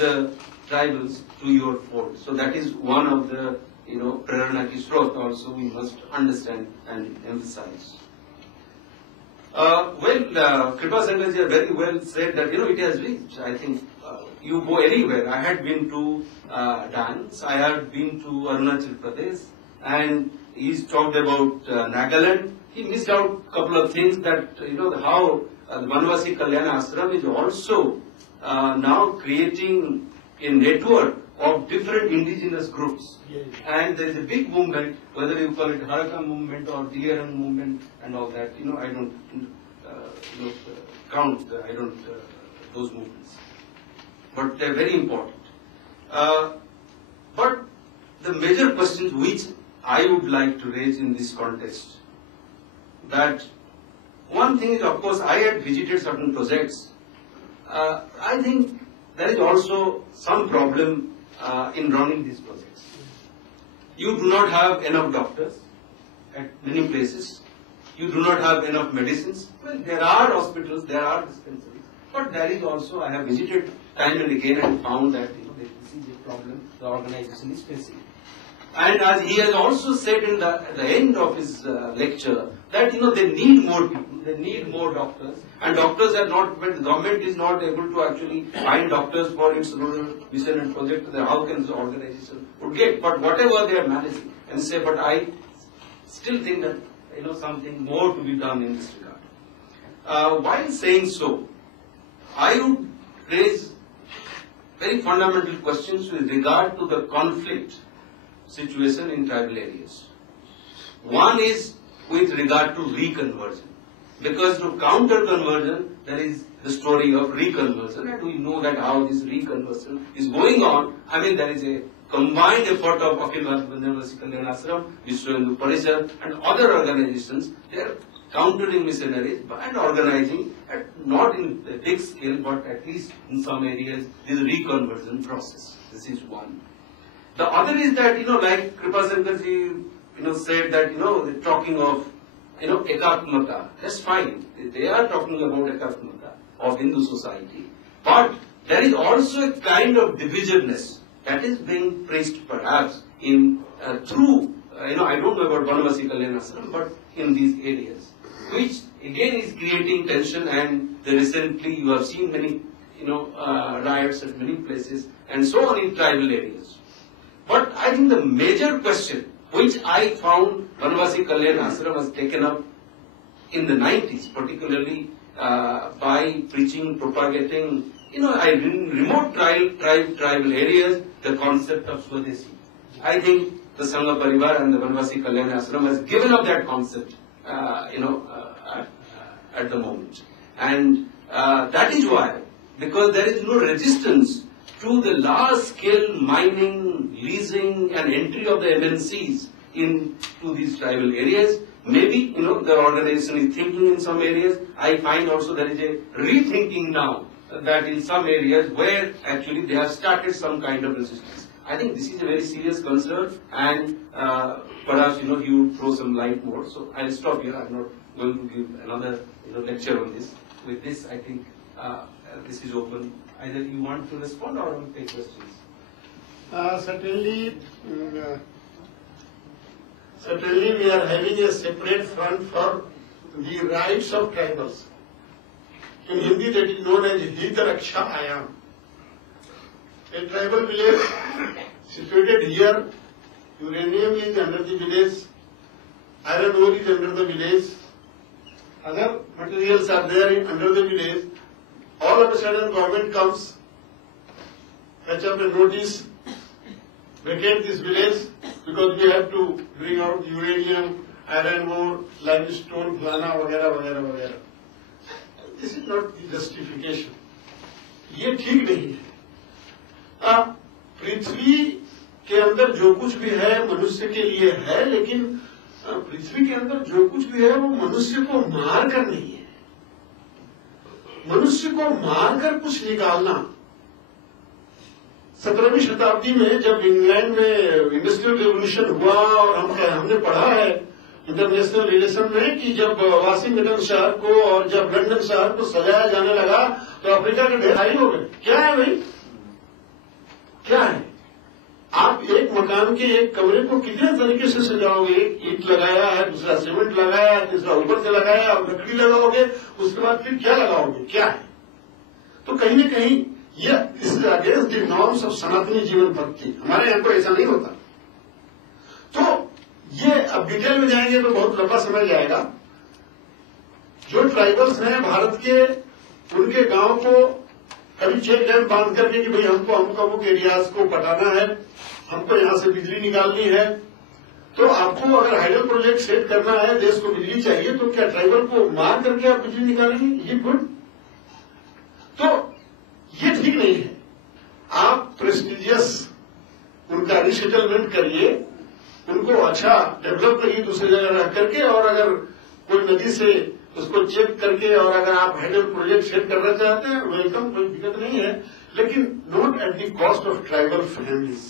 the tribals to your fold. So that is one of the prerana ki srot also we must understand and emphasize. Kripa Sangaji very well said that it has reached. I think you go anywhere. I had been to dance. I had been to Arunachal Pradesh, and he's talked about Nagaland. He missed out a couple of things that how Manvasi Kalyana Ashram is also now creating a network of different indigenous groups. Yes. And there is a big movement, whether you call it Haraka movement or DRM movement and all that. I don't count. I don't those movements, but they are very important. But the major question which I would like to raise in this context, that one thing is, of course, I had visited certain projects. I think there is also some problem in running these projects. You do not have enough doctors at many places. You do not have enough medicines. Well, there are hospitals, there are dispensaries, but there is also, I have visited time and again and found that this is a problem the organization is facing. And as he has also said in at the end of his lecture, that they need more people, they need more doctors, and doctors are not, but the government is not able to actually find doctors for its rural vision and project. How can the organization would get? But whatever they are managing, and say, but I still think that something more to be done in this regard. While saying so, I would raise very fundamental questions with regard to the conflict situation in tribal areas. One is with regard to reconversion, because to counter conversion there is the story of reconversion, and we know that how this reconversion is going on. I mean, there is a combined effort of Akhil Manvasi Kalyana Ashram, Vishwa Hindu Parishad and other organizations. They are countering missionaries and organizing, not in a big scale, but at least in some areas, this reconversion process. This is one. The other is that, like Kripa Sankarji, said that, they're talking of, ekatmata. That's fine. They are talking about ekatmata of Hindu society. But there is also a kind of divisiveness that is being preached perhaps in, through, I don't know about Banavasi Kalyana Ashram, but in these areas, which again is creating tension, and recently you have seen many, riots at many places and so on in tribal areas. But I think the major question which I found Banavasi Kalyana Ashram has taken up in the 90s, particularly by preaching, propagating, in remote tribal areas, the concept of Swadeshi. I think the Sangha Parivar and the Banavasi Kalyana Ashram has given up that concept, at the moment. And that is why, because there is no resistance to the large-scale mining, leasing and entry of the MNCs into these tribal areas. Maybe, the organization is thinking in some areas. I find also there is a rethinking now that in some areas where actually they have started some kind of resistance. I think this is a very serious concern, and perhaps, you would throw some light more. So I'll stop here. I'm not going to give another lecture on this. With this, I think this is open. Either you want to respond or will take questions. Certainly, we are having a separate front for the rights of tribals. In Hindi, that is known as Hita Raksha Ayam. A tribal village situated here, uranium is under the village, iron ore is under the village, other materials are there under the village. All of a sudden government comes, fetch up a notice, vacate this village because we have to bring out uranium, iron ore, limestone, flana, वगैरह वगैरह वगैरह. This is not the justification. ये ठीक नहीं है. पृथ्वी के अंदर जो कुछ भी है मनुष्य के लिए है, लेकिन पृथ्वी के अंदर जो कुछ भी है वो मनुष्य को मार कर नहीं है. मनुष्य को मारकर कुछ निकालना. 17वीं शताब्दी में जब इंग्लैंड में इंडस्ट्रियल रेवोल्यूशन हुआ, और हमने पढ़ा है इंटरनेशनल रिलेशन में कि जब वाशिंगटन शहर को और जब लंदन शहर को सजाया जाने लगा तो अफ्रीका के ढेर हो गए. क्या है भाई? मकान के एक कमरे को कितने तरीके से सजाओगे? एक ईंट लगाया है, दूसरा सीमेंट लगाया है, तीसरा ऊपर से लगाया और लकड़ी लगाओगे, उसके बाद फिर क्या लगाओगे? क्या है? तो कहीं न कहीं ये is against the norms of सनातनी जीवन पद्धति। हमारे यहाँ तो ऐसा नहीं होता। तो ये अब डिटेल में जाएंगे तो बहुत लंबा समय जाएगा। जो ट्राइबल्स हैं भारत के, उनके गांव को कभी चेक डैम बांध करके कि भाई हमको अमुक एरियाज को पटाना है, हमको यहां से बिजली निकालनी है, तो आपको अगर हाइडल प्रोजेक्ट सेट करना है, देश को बिजली चाहिए, तो क्या ट्राइबल को मार करके आप बिजली निकालेंगे? ये गुड? तो ये ठीक नहीं है। आप प्रेस्टिजियस उनका रिसेटलमेंट करिए, उनको अच्छा डेवलप करिए दूसरी जगह रह करके, और अगर कोई नदी से उसको चेक करके, और अगर आप हाइडल प्रोजेक्ट सेट करना चाहते हैं, वेलकम, कोई दिक्कत नहीं है, लेकिन not at the cost of tribal families.